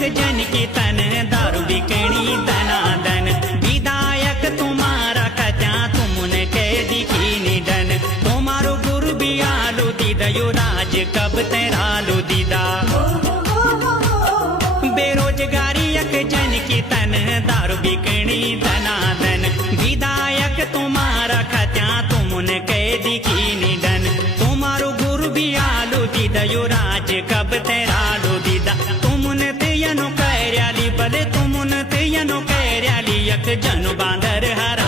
जन की तन दारू बिकनी दनादन। विधायक तुम्हारा खचा तुमने कैदी की निधन। तुम्हारो गुरु भी आलू दीदा युवराज कब तेरा लो दीदा। बेरोजगारी यक जन की तन दारू बिकनी दनादन। विधायक तुम्हारा खचा तुमने कैदी की निधन। तुम्हारो गुरु भी आलू दीदा युवराज कब तेरा लो दीदा। तुमने ते यनो कैर्याली भले तुमने ते यनो कैर्याली यक जन बांदर हर